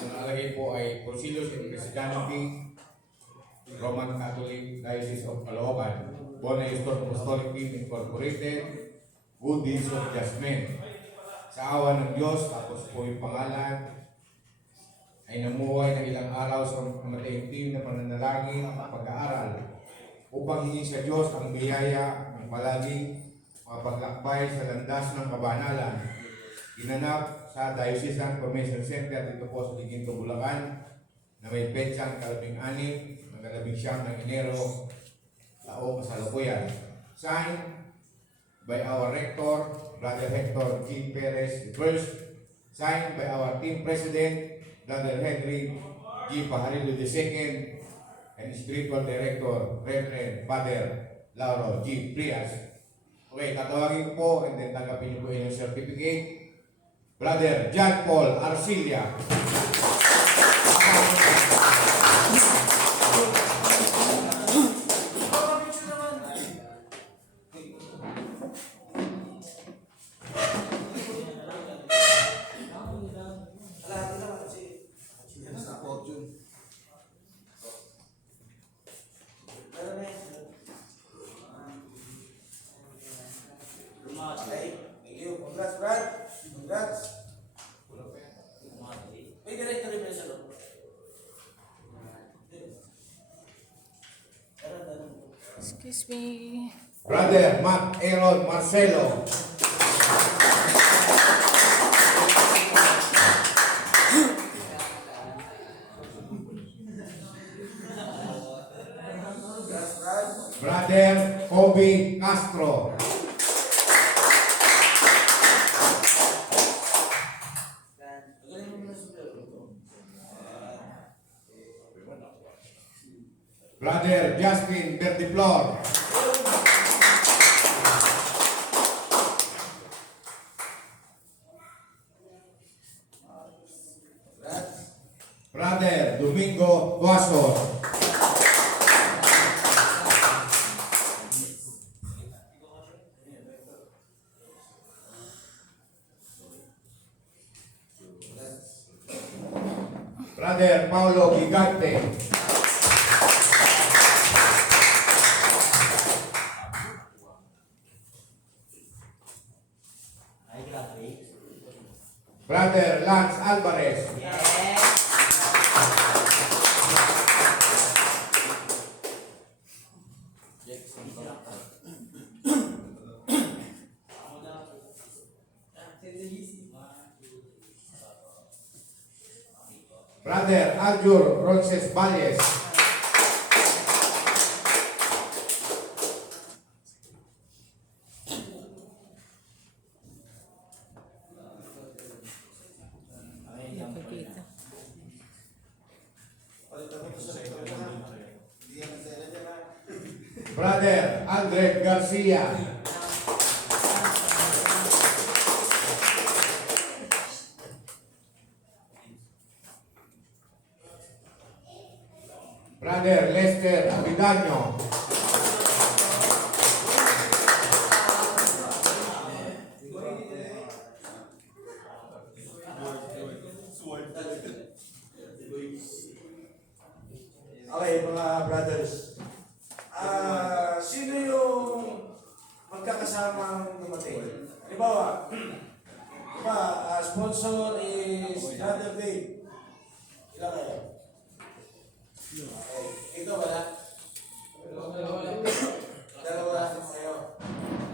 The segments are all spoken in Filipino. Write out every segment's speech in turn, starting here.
Nakalagay po ay Porcilios in Christianity, Roman Catholic Diocese of Caloocan, Bonaitor Apostolic Team Incorporated, Good Deeds of Just Men. Sa awa ng Diyos, tapos po yung pangalan, ay namuhay ng ilang araw sa mataimtim na pananalangin at pag-aaral upang hingin sa Diyos ang biyaya ng palaging mapaglakbay sa landas ng kabanalan. Ginanap sa Diocesan Convention Center dito po sa Liginto, Bulacan na may petsang 16 ng 19 ng Enero taong kasalukuyan. Signed by our Rector, Brother Hector G. Perez I. Signed by our team President, Brother Henry G. Pajarillo II, and Spiritual Director, Reverend Father Lauro G. Prias. Okay, tatawagin ko po and then tanggapin niyo po yung certificate. Brother John Paul Arcilia. Thank you. Congrats, Brad. Congrats. May director rin sa loob. Excuse me. Brother Matt Aaron Marcelo. Brother Kobe Castro. Brother Justin Bertiflor. Brother Domingo Guaso. Brother Paulo Gigante. Brother Lance Alvarez. Brother Aljur Ronces Valles. Brother Andre Garcia. Brother Lester Abidaño. Okay, mga brothers. Sino yung magkakasamang dumating? Halimbawa, sponsor is Brother Dave. Ilan kayo? Okay. Ikaw wala? Dalawa kayo.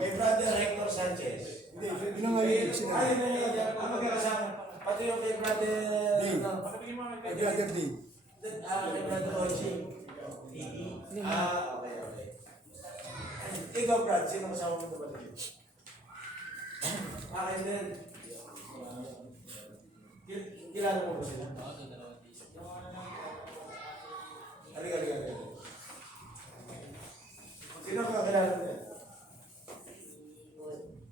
May Brother Hector Sanchez. Hindi, ayun na yun. Ang magkakasama. Pati yung kay Brother Dave. Kay Brother Dave. Kay Brother Ochi. Okay. Ikaw, Brad, sino kasama mo dumating? Akin din. Kilala mo ba sila? Halika. Sino ka kilala mo yan?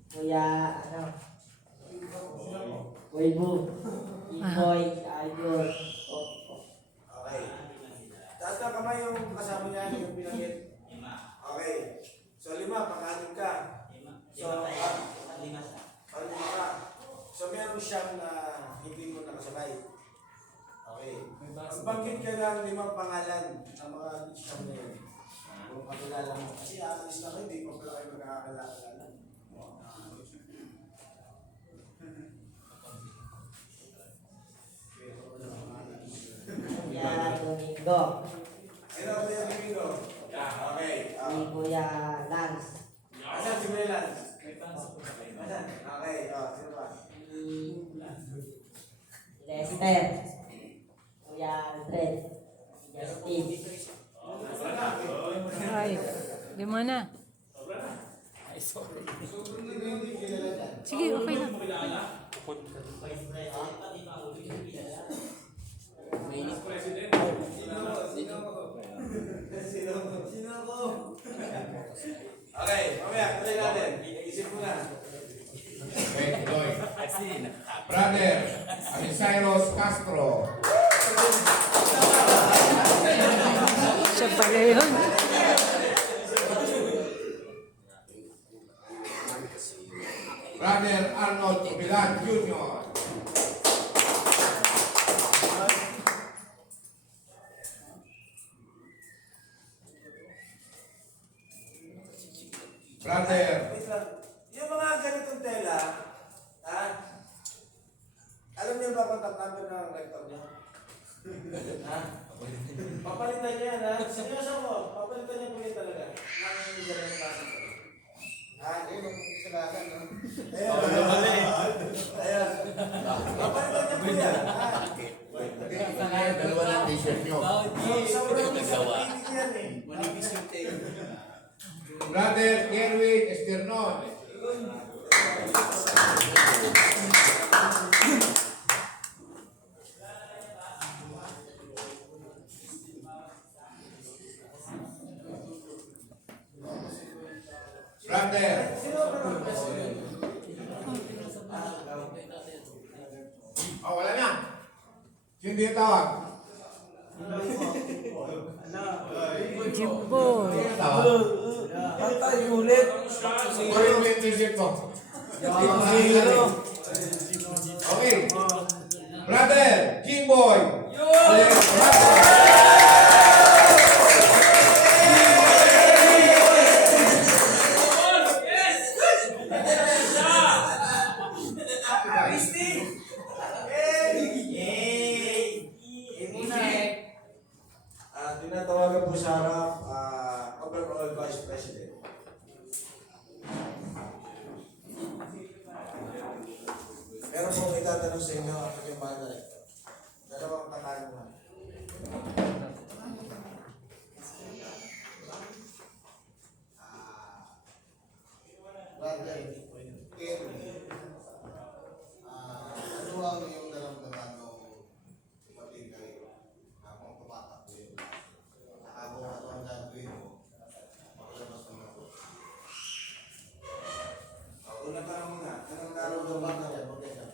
Kuya, Kuya Bu, Ikoy, Idol. Okay. Taas na kamay yung kasama niya, yung pinanggit. Okay. So, 5, pang-anim ka. So, 5 ka. So, may meron siyang hindi mo nakasabay. Okay. Magbanggit ka ng 5 pangalan ng mga siyam na yun. Kung kakilala mo. Kasi alis na kayo, hindi ko pala kayo magkakakilala. Kuya Domingo. Sino ko yung Domingo? Okay. Si Kuya Lance. Asan si Kuya Lance? Asan? Okay. Sino ba? Si Lester. Kuya Alfred. Si Justin. Ay, lima na. Sige, okay na. Okay, mamaya, tuloy natin. Isip mo na. Okay, tuloy. Brother, Cyrus Castro. Siya pala yun. Brother Arnold Ubilan Jr. Brother Wait lang. Yung mga ganitong tela, alam niyo ba contact number ng rector niyo? Papalitan niya yan, seryoso mo, papalitan niya po yun talaga. Nang ganyan klase ko. Yun ang kasalanan, no? Ayan. Papalitan niya po yan, dalawa ng t-shirt nyo. Sobrang sabihin yan eh. Brother Kerwin Esternon. Brother. Oh, wala na. Sino yung tawag? Jimboy. Tawag? ulit. Wala yung t-shirt mo. Okay. Brother, Jimboy. Tinatawagan po sa harap, overall Vice President. Meron pong itatanong sa inyo ang inyong mga director. Dalawang katanungan. Brother, Kerry, ano ang iyong naramdaman nung dumating kayo habang tumatakbo yun? Habang ano ang gagawin mo, makalabas mo na po. Una tanong muna, anong Naramdaman nararamdaman ka mo? yan, okay na.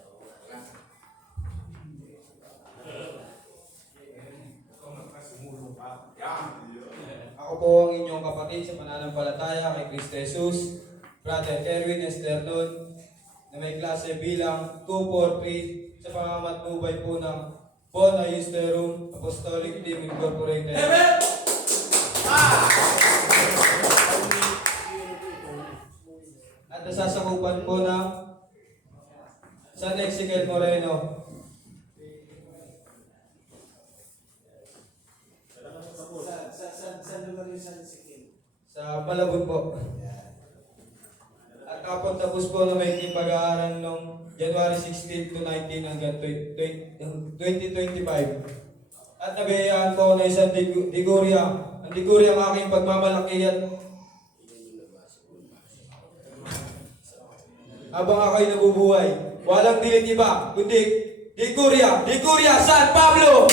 Ako po ang inyong kapatid sa pananampalataya kay Kristo Jesus, Brother Erwin Esternon, na may klase bilang 243 sa pangamatnubay po ng Bona Isterum Apostolic Team Incorporated. At nasasakupan po ng San Ezequiel Moreno, Saan lugar yung San Ezequiel? sa Malabon po. At kapag tapos po na may pag-aaral noong January 16 to 19 hanggang 2025. At nabiyayaan po ako na isang Liguria. Ang Liguria ang aking pagmamalaki at habang ako'y nabubuhay, walang dilid iba, kundi Liguria, Liguria, San Pablo!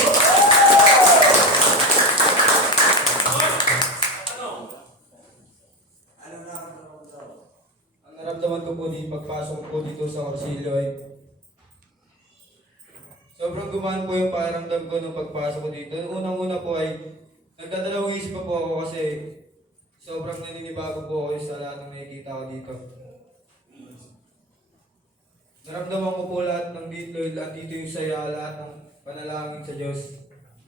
Anong nararamdaman mo daw? Ang naramdaman ko po pagpasok ko po dito sa Orsilio ay sobrang gumaan po yung pakiramdam ko nung pagpasok ko dito. Unang-una po ay nagdadalawang isip pa po ako kasi sobrang naninibago po ako sa lahat ng nakikita ko dito. naramdaman ko po lahat ng dito yung saya, lahat ng panalangin sa Diyos.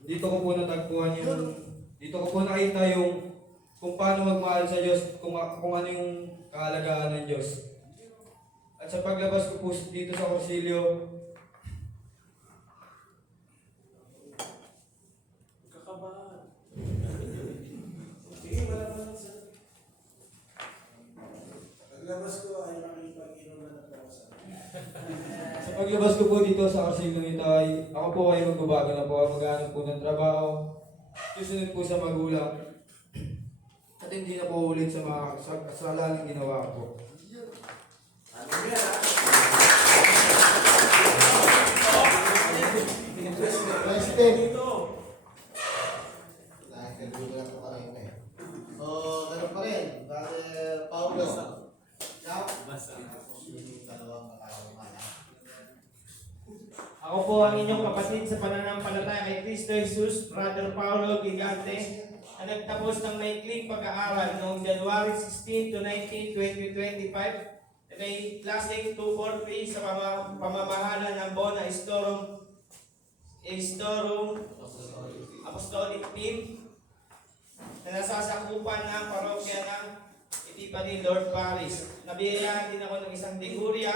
Dito ko po natagpuan dito ko po nakita yung kung paano magmahal sa Diyos, kung ano yung kahalagahan ng Diyos. At sa paglabas ko po dito sa Corsilio, Kakabahan. Sige, wala pa lang sir. Paglabas ko ay makipag-inom na nagpapasa. sa paglabas ko po dito sa Corsilio nito ay ako po ay magbabago na po, maghanap po ng trabaho, susunod po sa magulang, at hindi na po ulit sa mga kasalanan ginawa ko. Ano yan ha? President. Dito. Na-interview ko lang po kanina eh. So, ganun pa rin. Brother Paulo. Ikaw? Tapos yung dalawang nakakamahala. Ako po ang inyong kapatid sa pananampalataya kay Kristo Jesus, Brother Paulo Gigante, na nagtapos ng maikling pag-aaral noong January 16 to 19, 2025 na may klaseng 243 sa pamamahala ng Bona Estorum Apostolic Team na nasasakupan ng parokya ng Epipani Lord Parish. Nabiyayahan din ako ng isang digurya.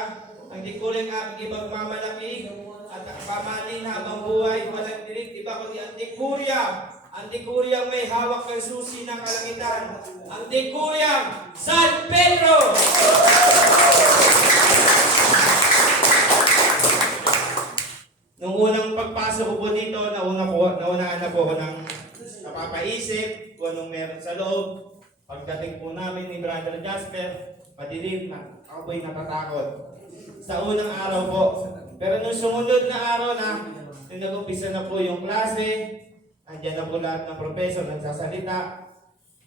Ang digurya ang aking ipagmamalaki at pamanin habang buhay, walang dirik, iba kundi ang digurya. Ang diguryang may hawak ng susi ng kalangitan. Ang diguryang San Pedro! Nung unang pagpasok ko po dito, naunahan na po ako ng napapaisip kung anong meron sa loob. Pagdating po namin ni Brother Jasper, madilim na, ako po'y natatakot. Sa unang araw po. Pero nung sumunod na araw na, nung nag-umpisa na po yung klase, andyan na po lahat ng professor nagsasalita.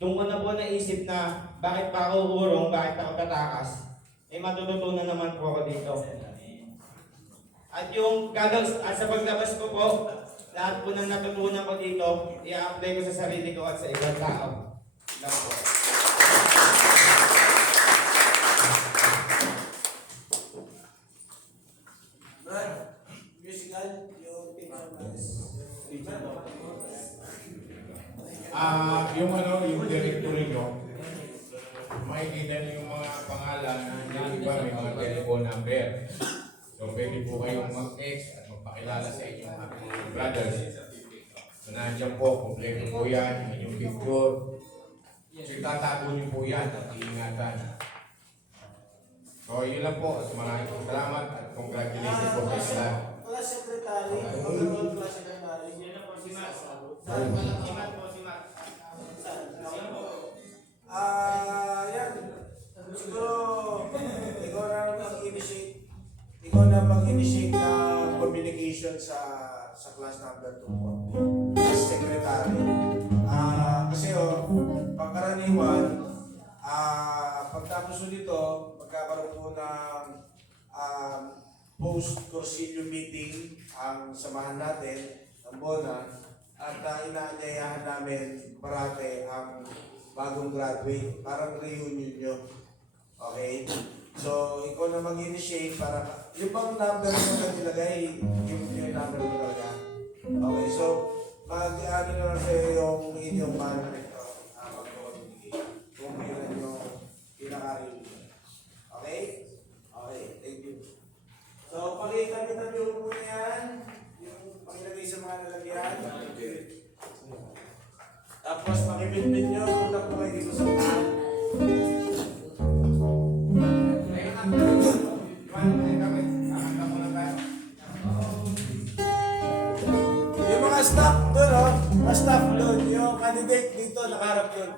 Doon ko na po naisip na bakit pa ako urong, bakit ako tatakas. May matututunan naman po ako dito. At yung sa paglabas ko po, lahat po ng natutunan ko dito, i-apply ko sa sarili ko at sa ibang tao. Lang po. Brad, musical, yung Yung directory nyo, makikita niyo yung mga pangalan na yung iba may mga telephone number. So pwede po kayong mag-text at magpakilala sa inyong mga brothers. So nandiyan po, kompleto po yan, yung inyong picture. So itatago niyo po yan at iingatan. So yun lang po, at maraming salamat at congratulations po sa lahat. Class secretary, overall class secretary. Yan na po si Matt. Si Matt po, si Matt. Yan po. Yan. Siguro, ikaw na mag-initiate ng communication sa class number 2 as secretary. Kasi pagkaraniwan, pagtapos nito, magkakaroon po ng post-Corsilio meeting ang samahan natin, ang Bona, at inaanyayahan namin parate ang bagong graduate, parang reunion nyo. Okay? So, ikaw na mag-initiate para, yung bang number mo na nilagay, yung number mo talaga. Okay, so, mag-ano na lang sa'yo yung inyong manager mag-communicate. Kung kailan yung pinaka-reunion. Okay? Okay, thank you. So, pakitabi-tabi ko muna yan. Yung pakilagay sa mga lalagyan. Tapos, pakibit-bit nyo. Punta po kayo dito sa mga. Yung mga staff doon, mga staff doon. Yung candidate dito, nakaharap doon.